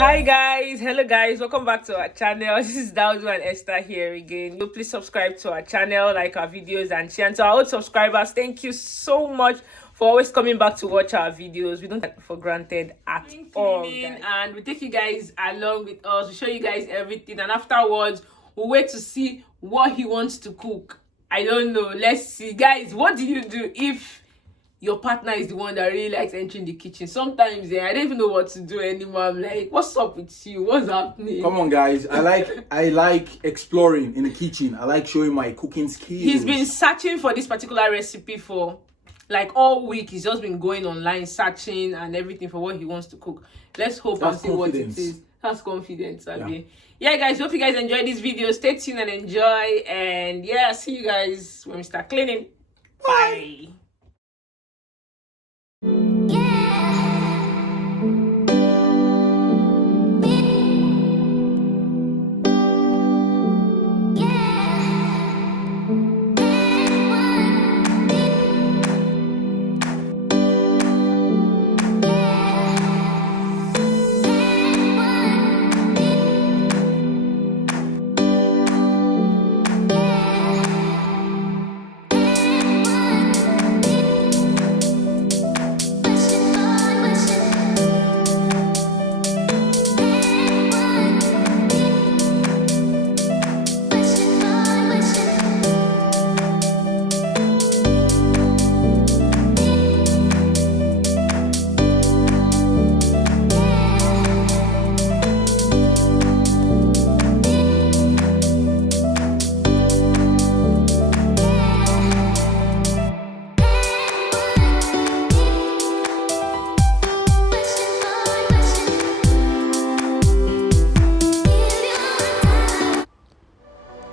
Hi guys, hello guys, welcome back to our channel. This is Daudu and Esther here again. Please subscribe to our channel, like our videos, and share. And to our old subscribers, thank you so much for always coming back to watch our videos. We don't take it for granted at all, guys. And we take you guys along with us. We show you guys everything, and afterwards we'll wait to see what he wants to cook. I don't know, let's see. Guys, what do you do if your partner is the one that really likes entering the kitchen? Sometimes I don't even know what to do anymore. I'm like, what's up with you? What's happening? Come on, guys. I like exploring in the kitchen. I like showing my cooking skills. He's been searching for this particular recipe for like all week. He's just been going online searching and everything for what he wants to cook. Let's hope and see what it is. That's confidence, Abby. Yeah, guys, hope you guys enjoyed this video. Stay tuned and enjoy. And yeah, see you guys when we start cleaning. Bye.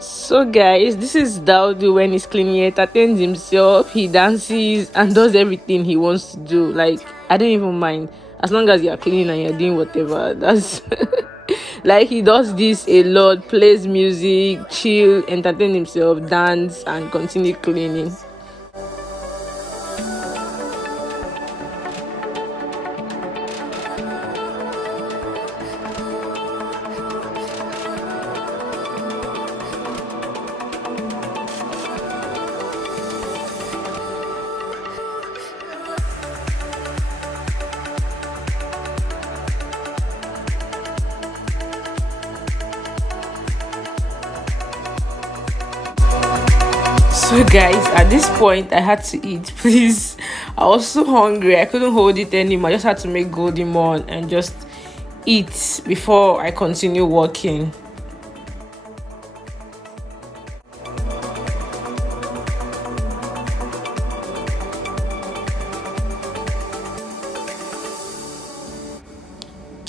So guys, this is Daudu when he's cleaning. He entertains himself, he dances and does everything he wants to do. Like, I don't even mind as long as you're cleaning and you're doing whatever. That's like, he does this a lot, plays music, chill, entertain himself, dance and continue cleaning. So guys, at this point I had to eat. Please, I was so hungry, I couldn't hold it anymore. I just had to make golden morn and just eat before I continue working.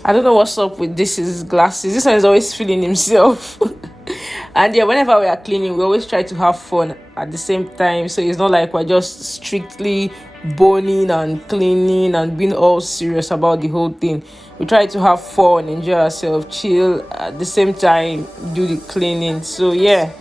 I don't know what's up with his glasses. This one is always feeling himself. And yeah, whenever we are cleaning, we always try to have fun at the same time. So it's not like we're just strictly boning and cleaning and being all serious about the whole thing. We try to have fun, enjoy ourselves, chill, at the same time do the cleaning. So yeah.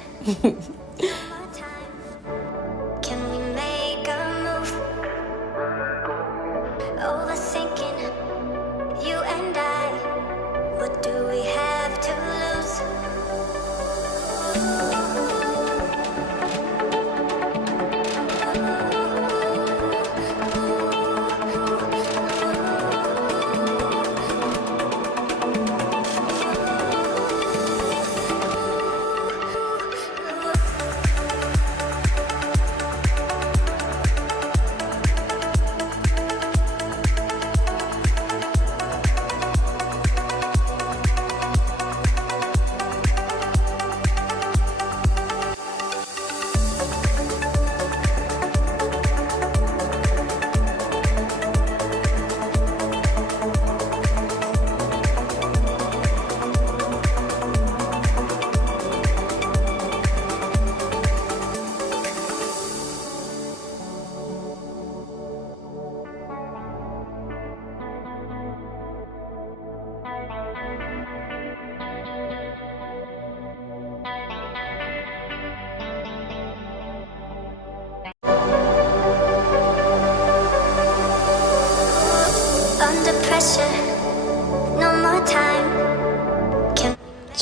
pressure, no more time.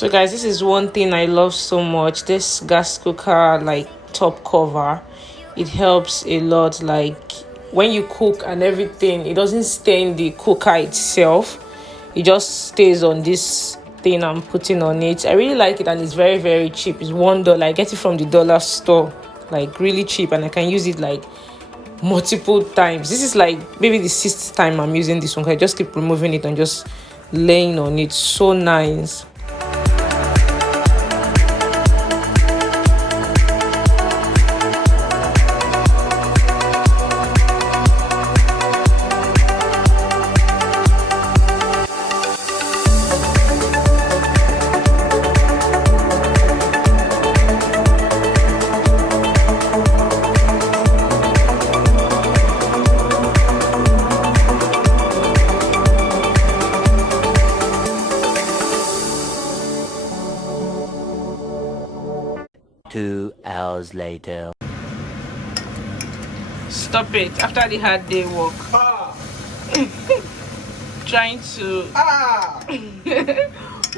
So guys, this is one thing I love so much, this gas cooker like top cover. It helps a lot, like when you cook and everything, it doesn't stain the cooker itself, it just stays on this thing I'm putting on it. I really like it, and it's very, very cheap. It's $1. I get it from the dollar store, like really cheap, and I can use it like multiple times. This is like maybe the 6th time I'm using this one. I just keep removing it and just laying on it. So nice. Later. Stop it. After the hard day work. Trying to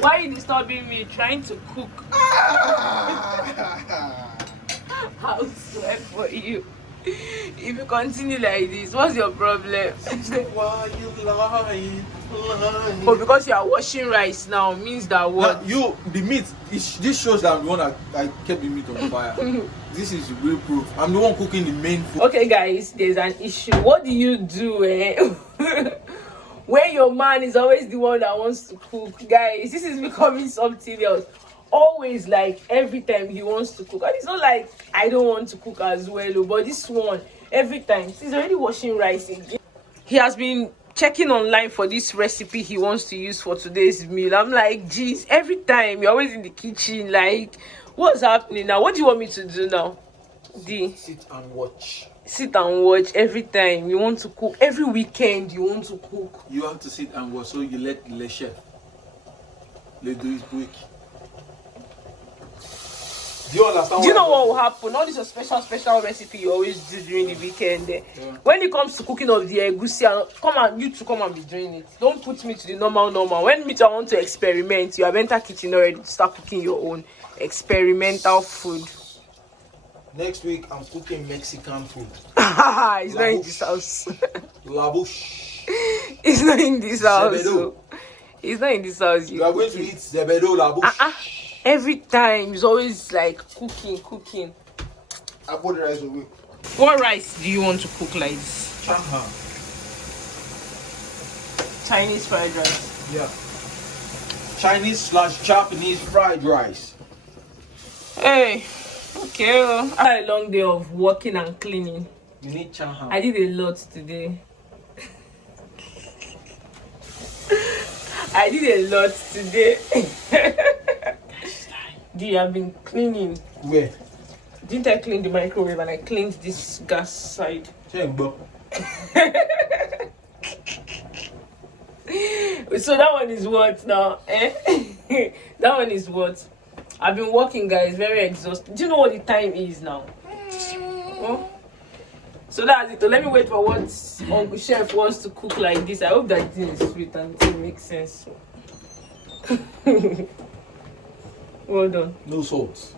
why are you disturbing me? Trying to cook. I'll swear for you. If you continue like this, what's your problem? Why you lying? But because you are washing rice now means that what? The meat. This shows that I'm the one that I kept the meat on fire. This is real proof. I'm the one cooking the main food. Okay, guys, there's an issue. What do you do when your man is always the one that wants to cook? Guys, this is becoming something else. Always, like every time he wants to cook, and it's not like I don't want to cook as well, but this one every time he's already washing rice again. He has been checking online for this recipe he wants to use for today's meal. I'm like, geez, every time you're always in the kitchen. Like, what's happening now? What do you want me to do now? Sit and watch. Sit and watch every time you want to cook. Every weekend you want to cook. You have to sit and watch, so you let the chef do his quick. Do you understand? Do you know what will happen? All this is a special recipe you always do during the weekend. Yeah. When it comes to cooking of the egusi, come and be doing it. Don't put me to the normal. When me I want to experiment, you have entered kitchen already to start cooking your own experimental food. Next week I'm cooking Mexican food. It's not in this house. La bouche. It's not in this house. Zebedo. It's not in this house. You are going to eat zebedo la bouche. Every time it's always like cooking. I put the rice away. What rice do you want to cook like this? Changha. Chinese fried rice. Yeah. Chinese/Japanese fried rice. Hey, okay. After a long day of working and cleaning, You need changha. I did a lot today. I did a lot today. D, I've been cleaning. Where? Didn't I clean the microwave and I cleaned this gas side? So that one is what now? That one is what? I've been working, guys, very exhausted. Do you know what the time is now? Oh. So that's it. So let me wait for what Uncle Chef wants to cook like this. I hope that thing is sweet and it makes sense. Well done. No salt.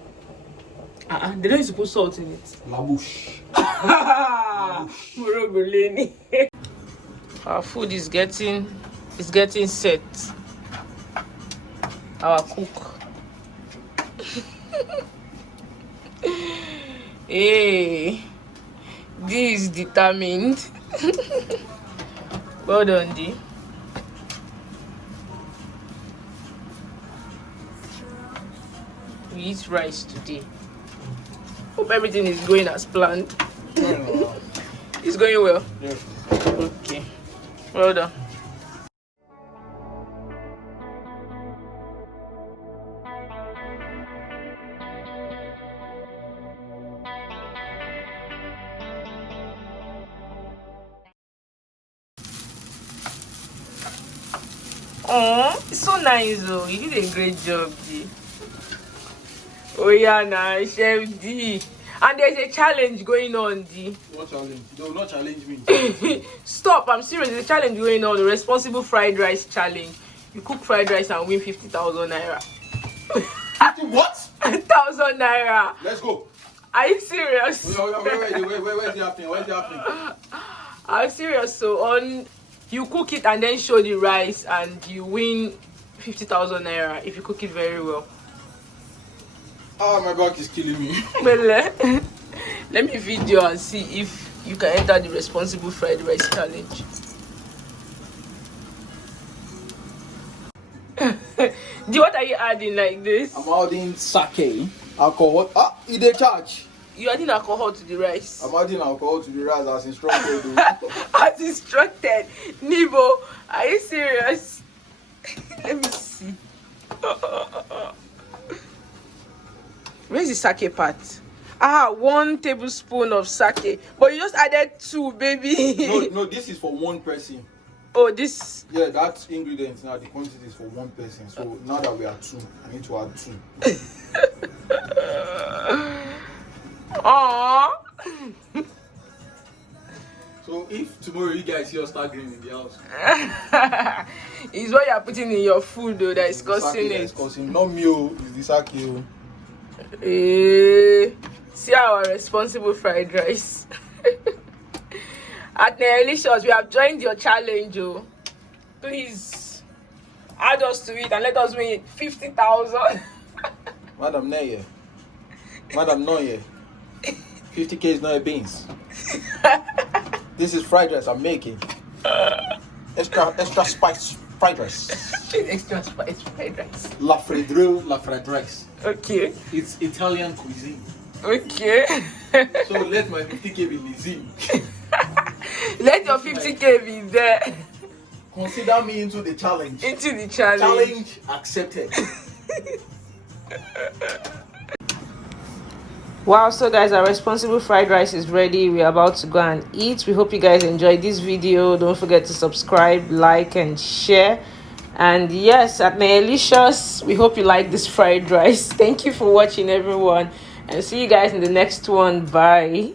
They don't used to put salt in it. La bouche. Our food is getting set. Our cook. Hey, this is determined. Well done, D. We eat rice today. Hope everything is going as planned. It's going well. Yeah. Okay. Well done. Oh, it's so nice though. You did a great job, D. Oh yeah, nah, Chef D. And there's a challenge going on, D. What challenge? They will not challenge me. Stop, I'm serious. There's a challenge going on, the responsible fried rice challenge. You cook fried rice and win 50,000 naira. 50 what? 1,000 naira. Let's go. Are you serious? Wait, where's the happening? Where's the happening? I'm serious. So you cook it and then show the rice and you win 50,000 naira if you cook it very well. Oh, my back is killing me. Well, let me video and see if you can enter the responsible fried rice challenge. What are you adding like this? I'm adding sake, alcohol. It they charge. You adding alcohol to the rice? I'm adding alcohol to the rice as instructed. As instructed. Nibo, are you serious? Let me see. Where's the sake part? 1 tablespoon of sake. But you just added 2, baby. No, this is for one person. Oh, this. Yeah, that ingredient now, the quantity is for one person. So now that we are 2, I need to add 2. Aww. So if tomorrow you guys see us start green in the house, It's what you're putting in your food though that is causing it. it's causing not me, it's the sake. See our responsible fried rice. At Nelicious, we have joined your challenge. Please add us to it and let us win 50,000. Madam Neye. Madam Noye. 50K is not a beans. This is fried rice I'm making. Extra spice fried rice. Extra spice fried rice. La fried rice. Okay. It's Italian cuisine. Okay. So let my 50K be lizine. Let your 50K be there. Consider me into the challenge. Into the challenge. Challenge accepted. Wow, so guys, our responsible fried rice is ready. We're about to go and eat. We hope you guys enjoyed this video. Don't forget to subscribe, like, and share. And yes, at Nelicious, we hope you like this fried rice. Thank you for watching, everyone, and see you guys in the next one. Bye.